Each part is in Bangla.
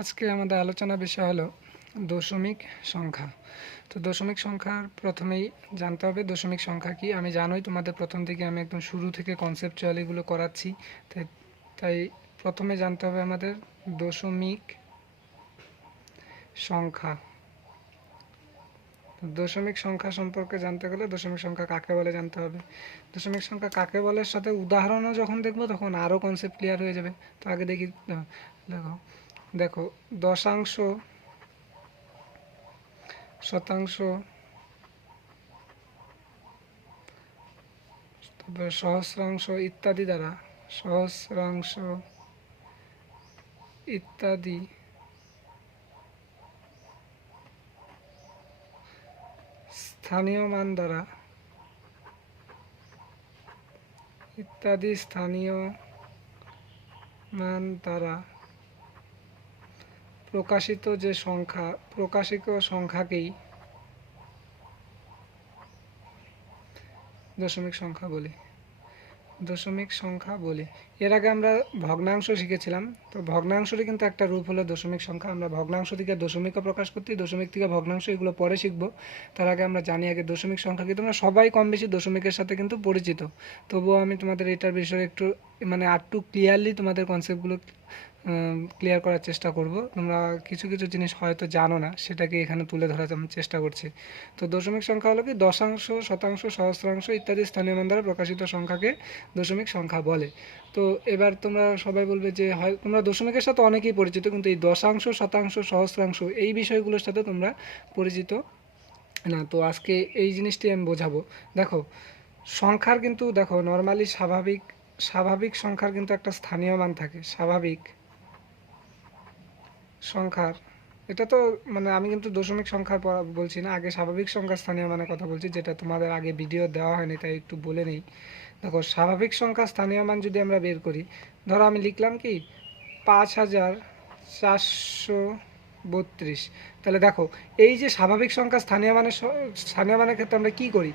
আজকে আমাদের আলোচনা বিষয় হলো দশমিক সংখ্যা। তো দশমিক সংখ্যার প্রথমেই জানতে হবে দশমিক সংখ্যা কি। আমি জানোই তোমাদের প্রথম থেকে আমি একদম শুরু থেকে কনসেপচুয়ালি এগুলো করাচ্ছি, তাই প্রথমে জানতে হবে আমাদের দশমিক সংখ্যা। দশমিক সংখ্যা সম্পর্কে জানতে গেলে দশমিক সংখ্যা কাকে বলে জানতে হবে। দশমিক সংখ্যা কাকে বলে সাথে উদাহরণও যখন দেখবো তখন আরও কনসেপ্ট ক্লিয়ার হয়ে যাবে। তো আগে দেখি, দেখো দেখো দশাংশ, শতাংশ, তারপরে সহস্রাংশ ইত্যাদি দ্বারা, সহস্রাংশ ইত্যাদি স্থানীয় মান দ্বারা, ইত্যাদি স্থানীয় মান দ্বারা প্রকাশিত যে সংখ্যা, প্রকাশিত সংখ্যাকেই দশমিক সংখ্যা বলি। দশমিক সংখ্যা বলি। এর আগে আমরা ভগ্নাংশ শিখেছিলাম। তো ভগ্নাংশেরই কিন্তু একটা রূপ হলো দশমিক সংখ্যা। আমরা ভগ্নাংশ থেকে দশমিকও প্রকাশ করতে, দশমিক থেকে ভগ্নাংশ, এগুলো পরে শিখব। তার আগে আমরা জানি আগে দশমিক সংখ্যা কি। তোমরা সবাই কম বেশি দশমিকের সাথে কিন্তু পরিচিত, তবুও আমি তোমাদের এটার বিষয়ে একটু আরটু ক্লিয়ারলি তোমাদের কনসেপ্টগুলো ক্লিয়ার করার চেষ্টা করব। তোমরা কিছু কিছু জিনিস হয়তো জানো না, সেটাকে এখানে তুলে ধরার আমি চেষ্টা করছি। তো দশমিক সংখ্যা হলো কি, দশাংশ, শতাংশ, সহস্রাংশ ইত্যাদি স্থানীয় মান দ্বারা প্রকাশিত সংখ্যাকে দশমিক সংখ্যা বলে। তো এবার তোমরা সবাই বলবে যে হয় তোমরা দশমিকের সাথে অনেকেই পরিচিত, কিন্তু এই দশাংশ, শতাংশ, সহস্রাংশ এই বিষয়গুলোর সাথে তোমরা পরিচিত না। তো আজকে এই জিনিসটি আমি বোঝাবো। দেখো সংখ্যার কিন্তু দেখো নর্মালি স্বাভাবিক সংখ্যার কিন্তু একটা স্থানীয় মান থাকে। স্বাভাবিক সংখ্যার, এটা তো আমি কিন্তু দশমিক সংখ্যার বলছি না, আগে স্বাভাবিক সংখ্যার স্থানীয় মানের কথা বলছি, যেটা তোমাদের আগে ভিডিও দেওয়া হয়নি, তাই একটু বলে নেই। দেখো স্বাভাবিক সংখ্যার স্থানীয় মান যদি আমরা বের করি, ধরো আমি লিখলাম কি 5432, তাহলে দেখো এই যে স্বাভাবিক সংখ্যা স্থানীয় মানের ক্ষেত্রে আমরা কি করি,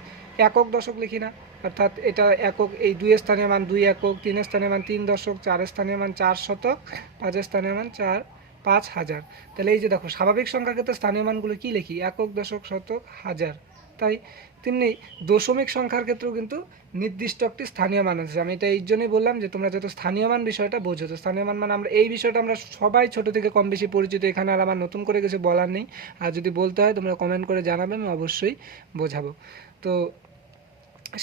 একক দশক লিখি না। অর্থাৎ এটা একক, এই 2 স্থানীয় মান 2 একক, 3 স্থানীয় মান 3 দশক, 4 স্থানীয় মান 4 শতক, 5 স্থানীয় মান 5000। তাহলে এই যে দেখো স্বাভাবিক সংখ্যার ক্ষেত্রে স্থানীয় মানগুলো কি লিখি, একক, দশক, শতক, হাজার। তাই তেমনি দশমিক সংখ্যার ক্ষেত্রেও কিন্তু নির্দিষ্ট একটি স্থানীয় মান আছে। আমি এটা এই জন্যই বললাম যে তোমরা যত স্থানীয় মান বিষয়টা বোঝো। তো স্থানীয় মান আমরা এই বিষয়টা আমরা সবাই ছোট থেকে কম বেশি পরিচিত, এখানে আর আমার নতুন করে কিছু বলার নেই। আর যদি বলতে হয় তোমরা কমেন্ট করে জানাবে, আমি অবশ্যই বোঝাবো। তো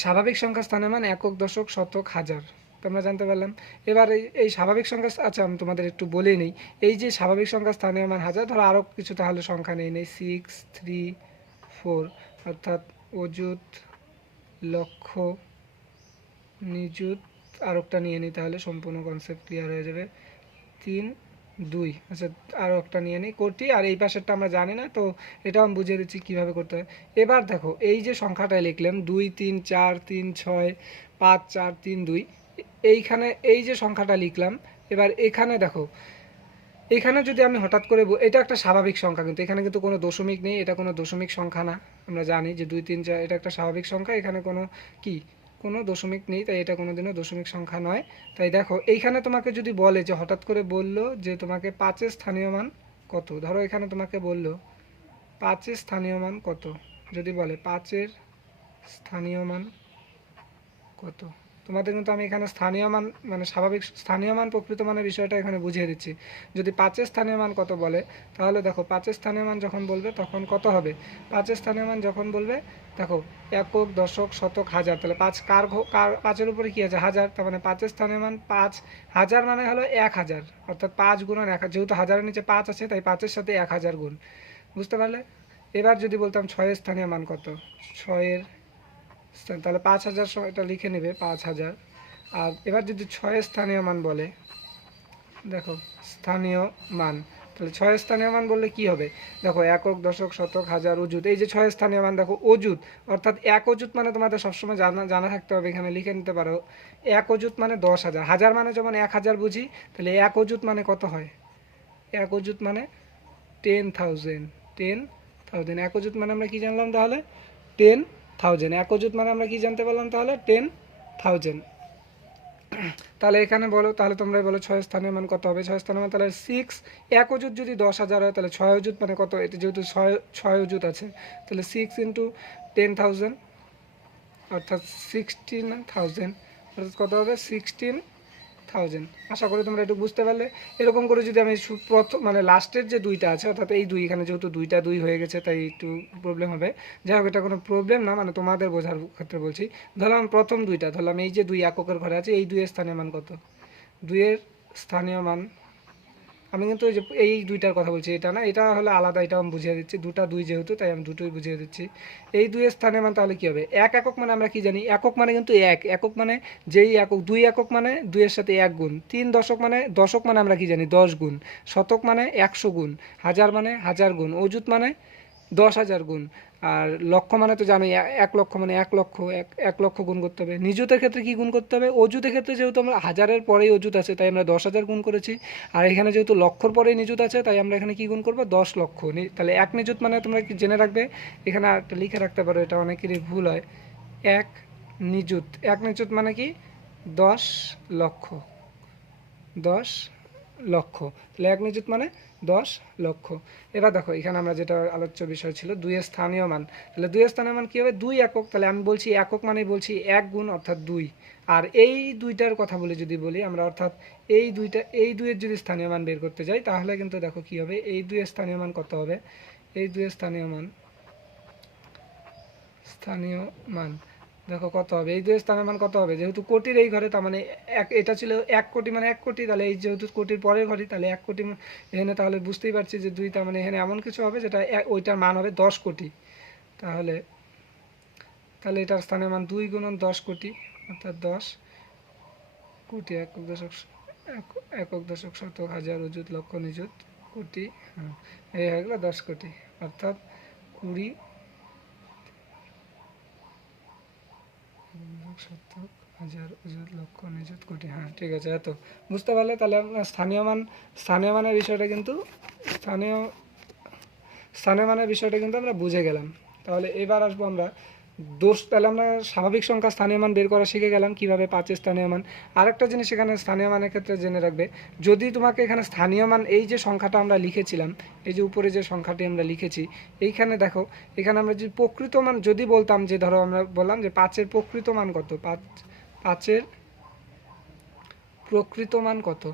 স্বাভাবিক সংখ্যা স্থানীয় মান একক, দশক, শতক, হাজার তোমরা জানতে পারলাম। এবার এই স্বাভাবিক সংখ্যা, আচ্ছা আমি তোমাদের একটু বলে নিই, এই যে স্বাভাবিক সংখ্যা স্থানীয় মান হাজার, ধরো আরও কিছু তাহলে সংখ্যা নেই 6, 3, 4, অর্থাৎ অযুত, লক্ষ, নিযুত, আরেকটা নিয়ে নিই তাহলে সম্পূর্ণ কনসেপ্ট ক্লিয়ার হয়ে যাবে। 3, 2, আচ্ছা আরও একটা নিয়ে নিই কোটি, আর এই পাশেরটা আমরা জানি না, তো এটাও আমি বুঝিয়ে দিচ্ছি কীভাবে করতে হয়। এবার দেখো এই যে সংখ্যাটা লিখলাম 2, 3, 4, 3, 6, 5, 4, 3, 2, এইখানে এই যে সংখ্যাটা লিখলাম, এবার এখানে দেখো এখানে যদি আমি হঠাৎ করে, এটা একটা স্বাভাবিক সংখ্যা, কিন্তু এখানে কিন্তু কোনো দশমিক নেই, এটা কোনো দশমিক সংখ্যা না। আমরা জানি যে 2, 3, 4 এটা একটা স্বাভাবিক সংখ্যা, এখানে কোনো দশমিক নেই, তাই এটা কোনোদিনও দশমিক সংখ্যা নয়। তাই দেখো এইখানে তোমাকে যদি বলে যে হঠাৎ করে বললো যে তোমাকে 5-এর স্থানীয় মান কত, ধরো এখানে তোমাকে বললো 5-এর স্থানীয় মান কত, যদি বলে 5-এর স্থানীয় মান কত, তোমাদের কিন্তু আমি এখানে স্থানীয় মান স্বাভাবিক স্থানীয় মান প্রকৃত মানের বিষয়টা এখানে বুঝিয়ে দিচ্ছি। যদি 5-এর স্থানীয় মান কত বলে, তাহলে দেখো 5-এর স্থানীয় মান যখন বলবে তখন কত হবে, 5-এর স্থানীয় মান যখন বলবে দেখো একক, দশক, শতক, হাজার, তাহলে 5 কার 5-এর উপরে কী আছে, হাজার, তার মানে 5-এর স্থানীয় মান 5000 মানে হলো 1000, অর্থাৎ 5 গুণন 1000, যেহেতু হাজারের নিচে 5 আছে তাই 5-এর সাথে 1000 গুণ। বুঝতে পারলে? এবার যদি বলতাম 6-এর স্থানীয় মান কত, 6-এর, তাহলে 5000, এটা লিখে নেবে 5000। আর এবার যদি 6-এর স্থানীয় মান বলে, দেখো স্থানীয় মান, তাহলে 6-এর স্থানীয় মান বললে কি হবে, দেখো একক, দশক, শতক, হাজার, অযুত, এই যে 6-এর স্থানীয় মান দেখো অযুত, অর্থাৎ এক অযুত মানে তোমাদের সবসময় জানা থাকতে হবে, এখানে লিখে নিতে পারো এক অযুত মানে 10,000, হাজার মানে যেমন 1000 বুঝি, তাহলে এক অযুত মানে কত হয়, এক অযুত মানে 10,000, 10,000, এক অযুত মানে আমরা কি জানলাম তাহলে 10,000, এক অযুত মানে আমরা কি জানতে পারলাম তাহলে 10,000। তাহলে এখানে বলো, তাহলে তোমরা বলো 6 স্থানীয় মান কত হবে। 6 স্থানীয় মান তাহলে 6, এক অযুত যদি 10,000 হয় তাহলে 6 অযুত মানে কত, এটা যেহেতু 6 অযুত আছে তাহলে 6 ইন্টু 10,000 অর্থাৎ 16,000, অর্থাৎ কত হবে 16,000। আশা করি তোমরা একটু বুঝতে পারলে। এরকম করে যদি আমি প্রথম মানে লাস্টের যে দুইটা আছে অর্থাৎ এই দুই, এখানে যেহেতু দুইটা দুই হয়ে গেছে তাই একটু প্রবলেম হবে। যাই হোক, এটা কোনো প্রবলেম না, মানে তোমাদের বোঝার ক্ষেত্রে বলছি। ধরলাম প্রথম দুইটা, ধরলাম এই যে 2 এককের ঘরে আছে, এই দুইয়ের স্থানীয় মান কত, দুইয়ের স্থানীয় মান, আমি কিন্তু ওই যে এই দুইটার কথা বলছি, এটা না, এটা হলো আলাদা, এটা আমি বুঝিয়ে দিচ্ছি, দুটা দুই যেহেতু তাই আমি দুটোই বুঝিয়ে দিচ্ছি। এই দুইয়ের স্থানীয় মান তাহলে কী হবে, এক একক মানে আমরা কি জানি, একক মানে কিন্তু এক একক মানে যেই একক, দুই একক মানে দুইয়ের সাথে 1 গুণ, 3 দশক মানে দশক মানে আমরা কি জানি 10 গুণ, শতক মানে 100 গুণ, হাজার মানে 1000 গুণ, অযুত মানে 10,000 গুণ, আর লক্ষ মানে তো জানোই 1 লক্ষ মানে 1 লক্ষ, 1 লক্ষ গুণ করতে হবে। নিযুতের ক্ষেত্রে কি গুণ করতে হবে, অযুতের ক্ষেত্রে যেহেতু আমরা হাজারের পরেই অযুত আছে তাই আমরা 10,000 গুণ করেছি, আর এখানে যেহেতু লক্ষর পরেই নিযুত আছে তাই আমরা এখানে কি গুণ করবো 10 লক্ষ। তাহলে এক নিযুত মানে তোমরা কি জেনে রাখবে, এখানে একটা লিখে রাখতে পারো, এটা অনেকেরই ভুল হয়। এক নিযুত, এক নিযুত মানে কি 10 লক্ষ, 10 লক্ষ, তাহলে এক নিযুত মানে 10 লক্ষ। এবার দেখো এখানে আমরা যেটা আলোচ্য বিষয় ছিল দুইয়ের স্থানীয় মান, তাহলে দুইয়ের স্থানীয় মান কী হবে, 2 একক, তাহলে আমি বলছি একক মানে বলছি 1 গুণ অর্থাৎ 2। আর এই দুইটার কথা বলে যদি বলি আমরা, অর্থাৎ এই দুইটা, এই দুইয়ের যদি স্থানীয় মান বের করতে যাই তাহলে কিন্তু দেখো কী হবে, এই দুইয়ের স্থানীয় মান কত হবে, এই দুইয়ের স্থানীয় মান, স্থানীয় মান দেখো কত হবে, এই দুই স্থানের মান কত হবে, যেহেতু কোটির এই ঘরে, তার মানে এক, এটা ছিল 1 কোটি মানে 1 কোটি, তাহলে এই যেহেতু কোটির পরের ঘরে তাহলে 1 কোটি এখানে, তাহলে বুঝতেই পারছি যে 2, তার মানে এখানে এমন কিছু হবে যেটা ওইটার মান হবে 10 কোটি। তাহলে তাহলে এটার স্থানের মান 2 গুণন 10 কোটি অর্থাৎ 10 কোটি, একক দশক, একক দশক, শতক, হাজার, অযুত, লক্ষ, নিযুত, কোটি, হ্যাঁ এই হয়ে গেলো 10 কোটি, অর্থাৎ 20 শতক, হাজার, অযুত, লক্ষ, নিযুত, কোটি, হ্যাঁ ঠিক আছে, এত বুঝতে পারলে। তাহলে আমরা স্থানীয় মান, স্থানীয় মানের বিষয়টা কিন্তু স্থানীয় স্থানীয় মানের বিষয়টা কিন্তু আমরা বুঝে গেলাম। তাহলে এবার আসবো আমরা তাহলে আমরা স্বাভাবিক সংখ্যা স্থানীয় মান বের করা শিখে গেলাম কীভাবে, 5-এর স্থানীয় মান। আরেকটা জিনিস এখানে স্থানীয় মানের ক্ষেত্রে জেনে রাখবে, যদি তোমাকে এখানে স্থানীয় মান, এই যে সংখ্যাটা আমরা লিখেছিলাম, এই যে উপরে যে সংখ্যাটি আমরা লিখেছি, এইখানে দেখো, এখানে আমরা যদি প্রকৃত মান যদি বলতাম, যে ধরো আমরা বললাম যে 5-এর প্রকৃত মান কত, 5-এর প্রকৃত মান কত,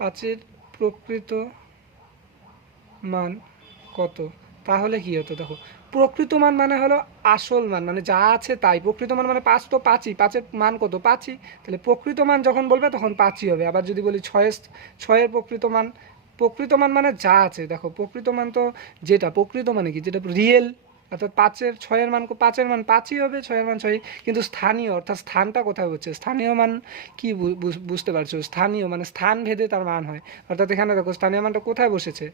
5-এর প্রকৃত মান কত, তাহলে কি হতো, দেখো প্রকৃত মান মানে হলো আসল মান, মানে যা আছে তাই। প্রকৃত মান মানে 5 তো 5ই, 5-এর মান কত 5ই, তাহলে প্রকৃত মান যখন বলবে তখন 5ই হবে। আবার যদি বলি 6-এর প্রকৃত মান, প্রকৃত মান মানে যা আছে, দেখো প্রকৃত মান তো যেটা, প্রকৃত মানে কি যেটা রিয়েল, অর্থাৎ 6-এর মান 5-এর মান 5ই হবে, 6-এর মান 6ই। কিন্তু স্থানীয় অর্থাৎ স্থানটা কোথায় হচ্ছে, স্থানীয় মান কি বুঝতে পারছো, স্থানীয় মানে স্থান ভেদে তার মান হয়। অর্থাৎ এখানে দেখো স্থানীয় মানটা কোথায় বসেছে,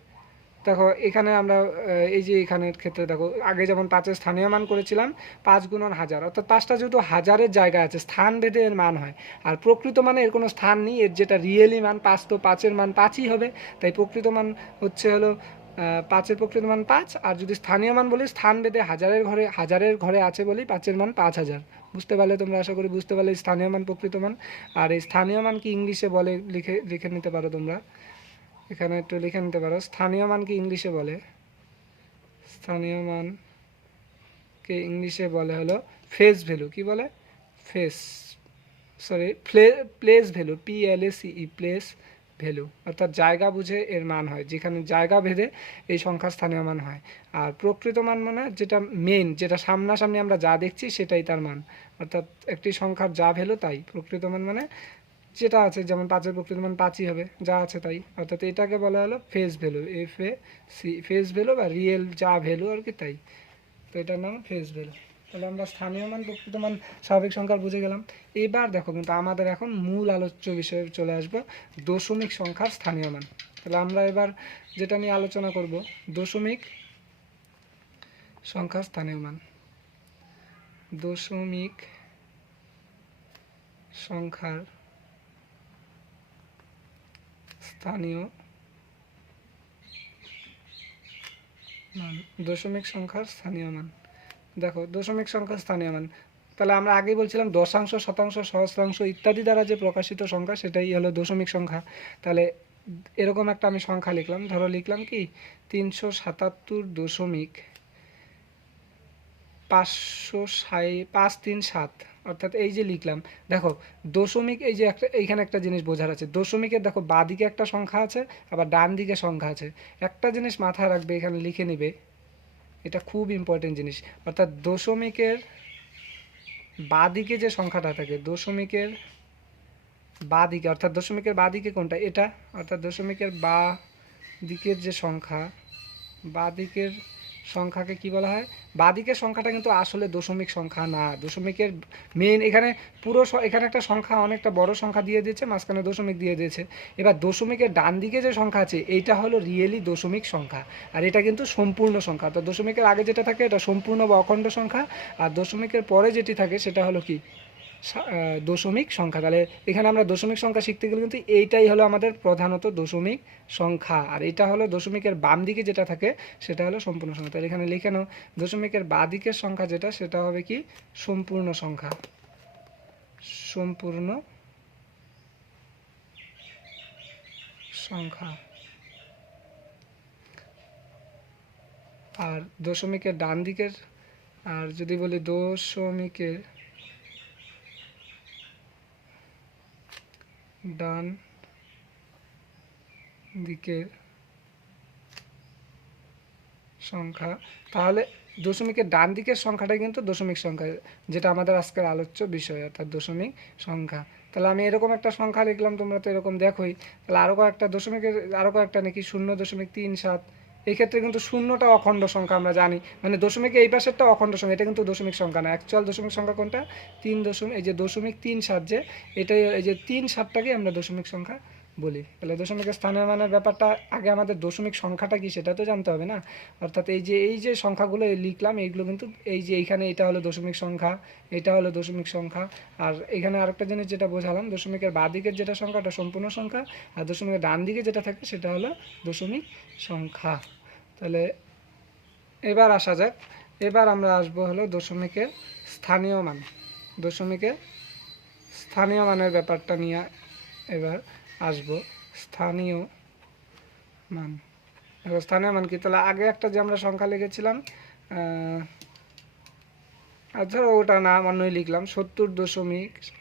দেখো এখানে আমরা এই যে এখানের ক্ষেত্রে দেখো আগে যেমন 5-এর স্থানীয় মান করেছিলাম 5 গুণন হাজার, অর্থাৎ 5টা যেহেতু হাজারের জায়গায় আছে, স্থান ভেদে এর মান হয়। আর প্রকৃত মানে এর কোনো স্থান নেই, এর যেটা রিয়েলি মান 5, তো 5-এর মান 5ই হবে। তাই প্রকৃত মান হচ্ছে হলো 5-এর প্রকৃত মান 5। আর যদি স্থানীয় মান বলি, স্থান ভেদে হাজারের ঘরে আছে বলি 5-এর মান 5,000। বুঝতে পারলে তোমরা, আশা করি বুঝতে পারলে স্থানীয় মান প্রকৃত মান। আর এই স্থানীয় মান কি ইংলিশে বলে, লিখে নিতে পারো তোমরা, এখানে একটু লিখে নিতে পারো, স্থানীয় মান কি ইংলিশে বলে, স্থানীয় মানকে ইংলিশে বলে হলো ফেস ভ্যালু, কি বলে, face, sorry place value, PLACE, place value, অর্থাৎ জায়গা বুঝে এর মান হয়, যেখানে জায়গা ভেদে এই সংখ্যার স্থানীয় মান হয়। আর প্রকৃত মান মানে যেটা মেইন, যেটা সামনাসামনি আমরা যা দেখছি সেটাই তার মান, অর্থাৎ একটি সংখ্যার যা ভ্যালু তাই প্রকৃত মান, মানে যেটা আছে, যেমন 5-এর প্রকৃত মান 5ই হবে, যা আছে তাই, অর্থাৎ এটাকে বলা হলো face value, FAC, face value বা রিয়েল যা ভ্যালু আর কি তাই, তো এটার নাম ফেস ভ্যালু। তাহলে আমরা স্থানীয় মান প্রকৃত মান স্বাভাবিক সংখ্যার বুঝে গেলাম। এবার দেখো কিন্তু আমাদের এখন মূল আলোচ্য বিষয়ে চলে আসবো, দশমিক সংখ্যার স্থানীয় মান। তাহলে আমরা এবার যেটা নিয়ে আলোচনা করব, দশমিক সংখ্যার স্থানীয় মান। দশমিক সংখ্যার স্থানীয় মান, দশমিক সংখ্যার স্থানীয় মান। দেখো দশমিক সংখ্যার স্থানীয় মান, তাহলে আমরা আগেই বলছিলাম দশাংশ, শতাংশ, সহস্রাংশ ইত্যাদি দ্বারা যে প্রকাশিত সংখ্যা সেটাই হলো দশমিক সংখ্যা। তাহলে এরকম একটা আমি সংখ্যা লিখলাম, ধরো লিখলাম কি 377.537, অর্থাৎ এই যে লিখলাম। দেখো দশমিক, এই যে একটা এইখানে একটা জিনিস বোঝার আছে, দশমিকের দেখো বাঁ দিকে একটা সংখ্যা আছে, আবার ডান দিকে সংখ্যা আছে। একটা জিনিস মাথায় রাখবে, এখানে লিখে নিবে, এটা খুব ইম্পর্টেন্ট জিনিস। অর্থাৎ দশমিকের বাঁ দিকে যে সংখ্যাটা থাকে, দশমিকের বাঁ দিকে, অর্থাৎ দশমিকের বাঁ দিকে কোনটা, এটা, অর্থাৎ দশমিকের বাঁ দিকের যে সংখ্যা, বাঁ দিকের সংখ্যাকে কি বলা হয়, বাঁ দিকের সংখ্যাটা কিন্তু আসলে দশমিক সংখ্যা না। দশমিকের মেন এখানে পুরো এখানে একটা সংখ্যা, অনেকটা বড় সংখ্যা দিয়ে দিয়েছে, মাঝখানে দশমিক দিয়ে দিয়েছে। এবার দশমিকের ডান দিকে যে সংখ্যা আছে এইটা হলো রিয়েলি দশমিক সংখ্যা, আর এটা কিন্তু সম্পূর্ণ সংখ্যা। তো দশমিকের আগে যেটা থাকে এটা সম্পূর্ণ বা অখণ্ড সংখ্যা, আর দশমিকের পরে যেটি থাকে সেটা হলো কি দশমিক সংখ্যা। তাহলে এখানে আমরা দশমিক সংখ্যা শিখতে গেলে কিন্তু এইটাই হলো আমাদের প্রধানত দশমিক সংখ্যা, আর এটা হলো দশমিকের বাম দিকে যেটা থাকে সেটা হলো সম্পূর্ণ সংখ্যা। তাহলে এখানে লিখে নাও, দশমিকের বাঁ দিকের সংখ্যা যেটা সেটা হবে কি সম্পূর্ণ সংখ্যা, সম্পূর্ণ সংখ্যা। আর দশমিকের ডান দিকের, আর যদি বলি দশমিকের ডান দিকের সংখ্যা, তাহলে দশমিকের ডান দিকের সংখ্যাটাই কিন্তু দশমিক সংখ্যা, যেটা আমাদের আজকের আলোচ্য বিষয়, অর্থাৎ দশমিক সংখ্যা। তাহলে আমি এরকম একটা সংখ্যা লিখলাম, তোমরা তো এরকম দেখোই। তাহলে আরও কয়েকটা দশমিকের, আরও কয়েকটা নাকি 0.37, এই ক্ষেত্রে কিন্তু শূন্যটা অখণ্ড সংখ্যা আমরা জানি, মানে দশমিকে এই পাশেরটা অখণ্ড সংখ্যা, এটা কিন্তু দশমিক সংখ্যা না। অ্যাকচুয়াল দশমিক সংখ্যা কোনটা, 3 এই যে 0.37, যে এটাই, এই যে 3-7টাকে আমরা দশমিক সংখ্যা বলি। তাহলে দশমিকের স্থানীয় মানের ব্যাপারটা আগে আমাদের দশমিক সংখ্যাটা কি সেটা তো জানতে হবে না। অর্থাৎ এই যে সংখ্যাগুলো লিখলাম, এইগুলো কিন্তু এই যে এইখানে এটা হলো দশমিক সংখ্যা, এটা হলো দশমিক সংখ্যা। আর এখানে আরেকটা জিনিস যেটা বোঝালাম, দশমিকের বাঁ দিকের যেটা সংখ্যা ওটা সম্পূর্ণ সংখ্যা, আর দশমিকের ডান দিকে যেটা থাকে সেটা হলো দশমিক সংখ্যা। তাহলে এবার আসা যাক, এবার আমরা আসবো হলো দশমিকের স্থানীয় মান। দশমিকের স্থানীয় মানের ব্যাপারটা নিয়ে এবার আসবো। স্থানীয় মান, স্থানীয় মান কি, তাহলে আগে একটা যে আমরা সংখ্যা লিখেছিলাম, আচ্ছা ওটা না মান্যই লিখলাম 70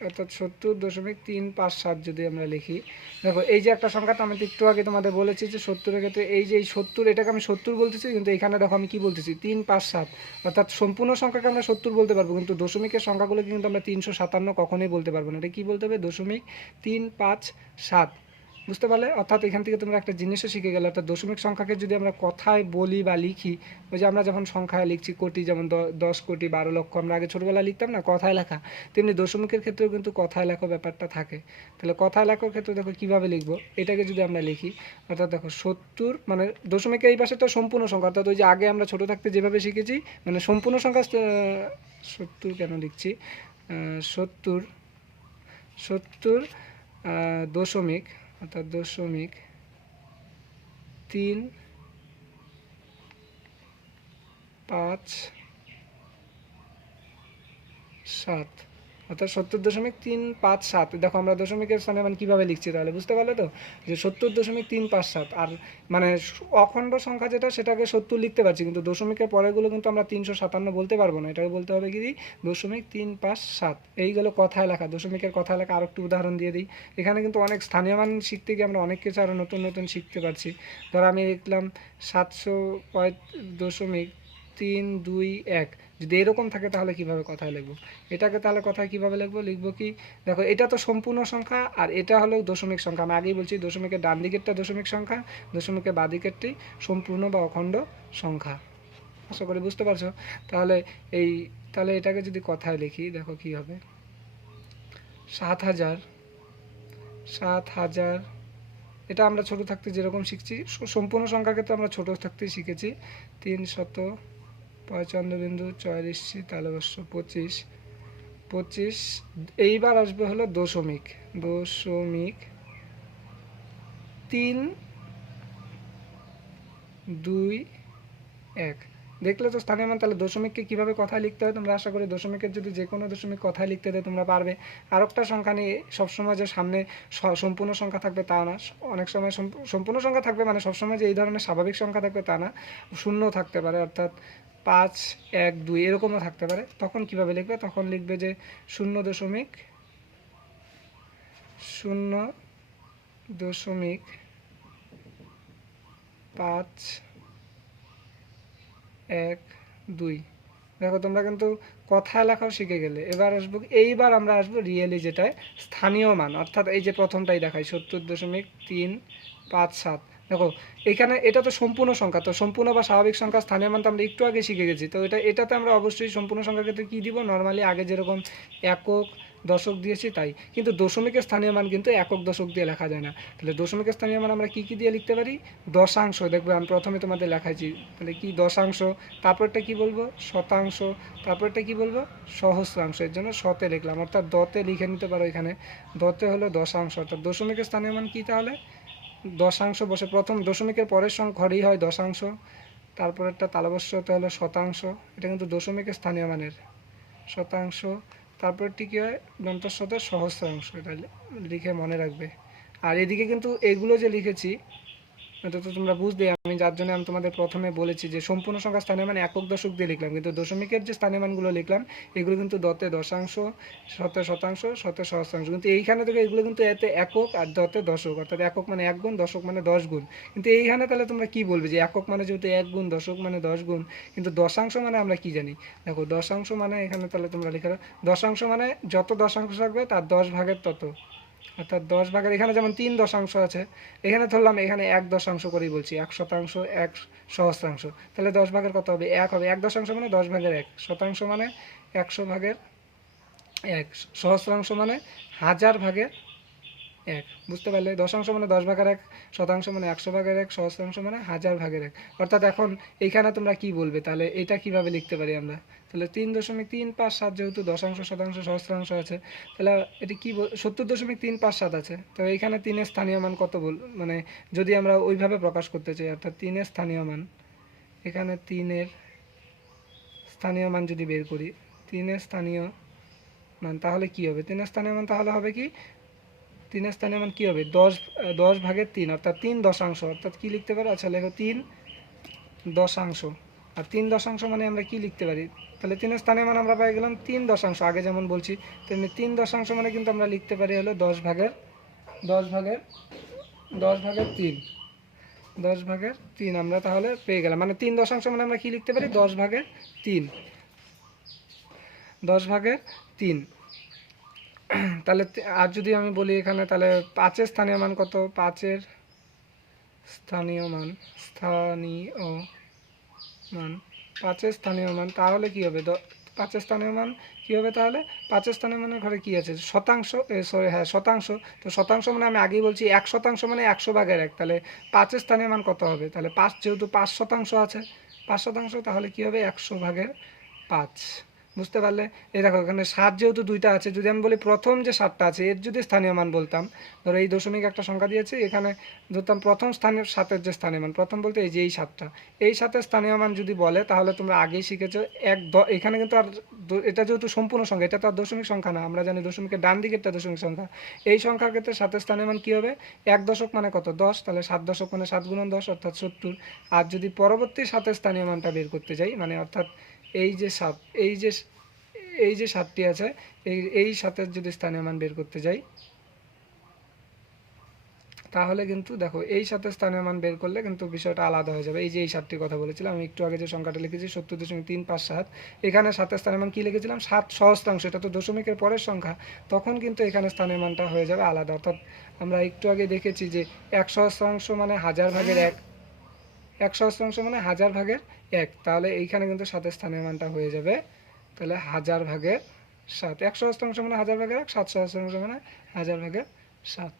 অর্থাৎ 70.357 যদি আমরা লিখি। দেখো এই যে একটা সংখ্যা, তো আমি একটু আগে তোমাদের বলেছি যে 70-এর ক্ষেত্রে এই যে এই 70, এটাকে আমি 70 বলতেছি, কিন্তু এখানে দেখো আমি কি বলতেছি 357, অর্থাৎ সম্পূর্ণ সংখ্যাকে আমরা 70 বলতে পারবো, কিন্তু দশমিকের সংখ্যাগুলোকে কিন্তু আমরা 357 কখনোই বলতে পারবো না। এটা কি বলতে হবে, 0.357, বুঝতে পারলে? অর্থাৎ এখান থেকে তোমরা একটা জিনিসও শিখে গেলে, অর্থাৎ দশমিক সংখ্যাকে যদি আমরা কথায় বলি বা লিখি, ওই যে আমরা যখন সংখ্যায় লিখছি কোটি, যেমন 10 কোটি, 12 লক্ষ আমরা আগে ছোটোবেলায় লিখতাম না কথায় লেখা, তেমনি দশমিকের ক্ষেত্রেও কিন্তু কথায় লেখা ব্যাপারটা থাকে। তাহলে কথায় লেখার ক্ষেত্রে দেখো কীভাবে লিখবো, এটাকে যদি আমরা লিখি, অর্থাৎ দেখো 70, মানে দশমিকের এই পাশে তো সম্পূর্ণ সংখ্যা, অর্থাৎ ওই যে আগে আমরা ছোটো থাকতে যেভাবে শিখেছি, মানে সম্পূর্ণ সংখ্যা 70 কেন লিখছি, 70 দশমিক, অর্থাৎ 0.357, অর্থাৎ 70.357। দেখো আমরা দশমিকের স্থানে মানে কীভাবে লিখছি, তাহলে বুঝতে পারলে তো, যে 70.357। আর মানে অখণ্ড সংখ্যা যেটা সেটাকে 70 লিখতে পারছি, কিন্তু দশমিকের পরেগুলো কিন্তু আমরা 357 বলতে পারবো না, এটাকে বলতে হবে কি 0.357। এইগুলো কথায় লেখা, দশমিকের কথায় লেখা। আর একটু উদাহরণ দিয়ে দিই, এখানে কিন্তু অনেক স্থানীয় মান শিখতে গিয়ে আমরা অনেক কিছু আরও নতুন নতুন শিখতে পারছি। ধরো আমি লিখলাম 700.321, যদি এরকম থাকে তাহলে কিভাবে কথায় লিখবো এটাকে, তাহলে কথায় কিভাবে লিখবো কি, দেখো এটা তো সম্পূর্ণ সংখ্যা আর এটা হলো দশমিক সংখ্যা। আমি আগেই বলছি দশমিকের ডান দিকেরটা দশমিক সংখ্যা, দশমিকের বাঁ দিকেরটি সম্পূর্ণ বা অখণ্ড সংখ্যা। আশা করি বুঝতে পারছো। তাহলে এটাকে যদি কথায় লিখি, দেখো কি হবে, 7,000, এটা আমরা ছোট থাকতে যেরকম শিখছি, সম্পূর্ণ সংখ্যাকে তো আমরা ছোট থাকতেই শিখেছি, 355 এইবার আসবে হলো দশমিক 321। দেখলে তো স্থানীয় মান। তাহলে দশমিককে কীভাবে কথায় লিখতে হয় তোমরা আশা করি দশমিকের যদি যে কোনো দশমিক কথায় লিখতে দেয় তোমরা পারবে। আর একটা সংখ্যা নিয়ে সবসময় যে সামনে সম্পূর্ণ সংখ্যা থাকবে তা না, অনেক সময় সম্পূর্ণ সংখ্যা থাকবে, মানে সবসময় যে এই ধরনের স্বাভাবিক সংখ্যা থাকবে তা না, শূন্য থাকতে পারে, অর্থাৎ 5, 1, 2 এরকমও থাকতে পারে। তখন কিভাবে লিখবে? তখন লিখবে যে 0.512। দেখো তোমরা কিন্তু কথায় লেখাও শিখে গেলে। এইবার আমরা আসবো রিয়েলি, যেটায় স্থানীয় মান, অর্থাৎ এই যে প্রথমটাই দেখাই 70.357। দেখো এখানে এটা তো সম্পূর্ণ সংখ্যা, তো সম্পূর্ণ বা স্বাভাবিক সংখ্যা স্থানীয় মান তো আমরা একটু আগে শিখে গেছি। তো এটাতে আমরা অবশ্যই সম্পূর্ণ সংখ্যার ক্ষেত্রে কী দিব? নর্মালি আগে যেরকম একক দশক দিয়েছি তাই, কিন্তু দশমিকের স্থানীয় মান কিন্তু একক দশক দিয়ে লেখা যায় না। তাহলে দশমিকের স্থানীয় মান আমরা কী দিয়ে লিখতে পারি? দশাংশ। দেখবে আমি প্রথমে তোমাদের লেখাইছি, তাহলে কি দশাংশ, তারপরটা কি বলবো? শতাংশ, তারপরটা কি বলবো? সহস্রাংশ। এর জন্য শতে লিখলাম, অর্থাৎ দতে লিখে নিতে পারো। এখানে দতে হলো দশাংশ, অর্থাৎ দশমিকের স্থানীয় মান কি? তাহলে দশাংশ বসে প্রথম দশমিকের পরের ঘরেই হয় দশাংশ, তারপর একটা তালবস্যতে হলো শতাংশ। এটা কিন্তু দশমিকের স্থানীয় মানের শতাংশ। তারপরটি কী হয়? দন্তস্বতে সহস্রাংশ। এটা লিখে মনে রাখবে। আর এদিকে কিন্তু এগুলো যে লিখেছি এটা তো তোমরা বুঝবে, আমি যার জন্য আমি তোমাদের প্রথমে বলেছি যে সম্পূর্ণ সংখ্যা স্থানীয় মান একক দশক দিয়ে লিখলাম, কিন্তু দশমিকের যে স্থানীয় মানগুলো লিখলাম এগুলো কিন্তু দতে দশাংশ, শতে শতাংশ, শতে সহস্রাংশ। কিন্তু এইখানে থেকে এগুলো কিন্তু এতে একক আর দতে দশক, অর্থাৎ একক মানে 1 গুণ, দশক মানে 10 গুণ। কিন্তু এইখানে তাহলে তোমরা কি বলবে? যে একক মানে যেহেতু 1 গুণ, দশক মানে 10 গুণ, কিন্তু দশাংশ মানে আমরা কি জানি? দেখো দশাংশ মানে এখানে তাহলে তোমরা লিখে দাও, দশাংশ মানে যত দশাংশ থাকবে তার 10 ভাগের তত, অর্থাৎ 10 ভাগের, এখানে যেমন 3 দশাংশ আছে, এখানে ধরলাম এখানে 1 দশাংশ করেই বলছি, 1 শতাংশ, 1 সহস্রাংশ। তাহলে 10 ভাগের কত হবে? 1 হবে। 1 দশাংশ মানে 10 ভাগের 1, শতাংশ মানে 100 ভাগের 1, সহস্রাংশ মানে 1000 ভাগের 1। বুঝতে পারলে? দশাংশ মানে 10 ভাগের 1, শতাংশ মানে 100 ভাগের 1, সহস্রাংশ মানে 1000 ভাগের 1। অর্থাৎ এখন এইখানে তোমরা কি বলবে? তাহলে এটা কিভাবে লিখতে পারি আমরা? তাহলে 3.357, যেহেতু দশাংশ, শতাংশ, সহস্রাংশ আছে, তাহলে এটি কি 70.357 আছে। তো এইখানে 3-এর স্থানীয় মান কত মানে যদি আমরা ওইভাবে প্রকাশ করতে চাই, অর্থাৎ 3-এর স্থানীয় মান, এখানে 3-এর স্থানীয় মান যদি বের করি, 3-এর স্থানীয় মান তাহলে কি হবে? 3-এর স্থানীয় মান তাহলে হবে কি? 3-এর স্থানীয় মান কী হবে? 10 ভাগের 3, অর্থাৎ 3 দশাংশ। অর্থাৎ কী লিখতে পারো? আচ্ছা লেখো 3 দশাংশ। আর 3 দশাংশ মানে আমরা কি লিখতে পারি? তাহলে 3-এর স্থানীয় মান আমরা পেয়ে গেলাম 3 দশাংশ, আগে যেমন বলছি তেমনি 3 দশাংশ মানে কিন্তু আমরা লিখতে পারি হলো 10 ভাগের 3, 10 ভাগের 3 আমরা তাহলে পেয়ে গেলাম। মানে 3 দশাংশ মানে আমরা কি লিখতে পারি? 10 ভাগের 3, 10 ভাগের 3। তাহলে আর যদি আমি বলি এখানে, তাহলে 5-এর স্থানীয় মান কত? 5-এর স্থানীয় মান 5-এর স্থানীয় মান তাহলে কি হবে? 5-এর স্থানীয় মান কী হবে তাহলে? 5-এর স্থানীয় মানের ঘরে কি আছে? শতাংশ, শতাংশ। তো শতাংশ মানে আমি আগেই বলছি 1 শতাংশ মানে 100 ভাগের 1। তাহলে 5-এর স্থানীয় মান কত হবে? তাহলে 5, যেহেতু 5 শতাংশ আছে, 5 শতাংশ, তাহলে কি হবে? 100 ভাগের 5। বুঝতে পারলে? এই দেখো এখানে 7 যেহেতু দুইটা আছে, যদি আমি বলি প্রথম যে 7টা আছে এর যদি স্থানীয় মান বলতাম, ধরো এই দশমিক একটা সংখ্যা দিয়েছে, এখানে ধরতাম প্রথম স্থানীয় 7-এর যে স্থানীয় মান, প্রথম বলতে এই যে এই 7টা, এই 7-এর স্থানীয় মান যদি বলে, তাহলে তোমরা আগেই শিখেছো এখানে কিন্তু আর এটা যেহেতু সম্পূর্ণ সংখ্যা, এটা তো আর দশমিক সংখ্যা না, আমরা জানি দশমিকের ডান দিকেরটা দশমিক সংখ্যা। এই সংখ্যার ক্ষেত্রে 7-এর স্থানীয় মান কী হবে? 1 দশক মানে কত? 10, তাহলে 7 দশক মানে 7 গুণন 10, অর্থাৎ 70। আর যদি পরবর্তী 7-এর স্থানীয় মানটা বের করতে যাই, মানে অর্থাৎ এই যে 7, এই যে 7টি আছে, এই 7-এর যদি স্থানীয় মান বের করতে যাই, তাহলে কিন্তু দেখো এই 7-এর স্থানীয় মান বের করলে কিন্তু বিষয়টা আলাদা হয়ে যাবে। এই যে এই 7টির কথা বলেছিলাম, আমি একটু আগে যে সংখ্যাটা লিখেছি 70.357, এখানে 7-এর স্থানীয় মান কী লিখেছিলাম? 7 সহস্রাংশ, এটা তো দশমিকের পরের সংখ্যা, তখন কিন্তু এখানে স্থানীয় মানটা হয়ে যাবে আলাদা। অর্থাৎ আমরা একটু আগে দেখেছি যে 1 সহস্রাংশ মানে 1000 ভাগের 1, 1 সহস্রাংশ মানে 1000 ভাগের 1, তাহলে এইখানে কিন্তু 7-এর স্থানীয় মানটা হয়ে যাবে তাহলে 1000 ভাগের 7। 1 সহস্রাংশ মানে 1000 ভাগের 1, 7 সহস্রাংশ মানে 1000 ভাগের 7।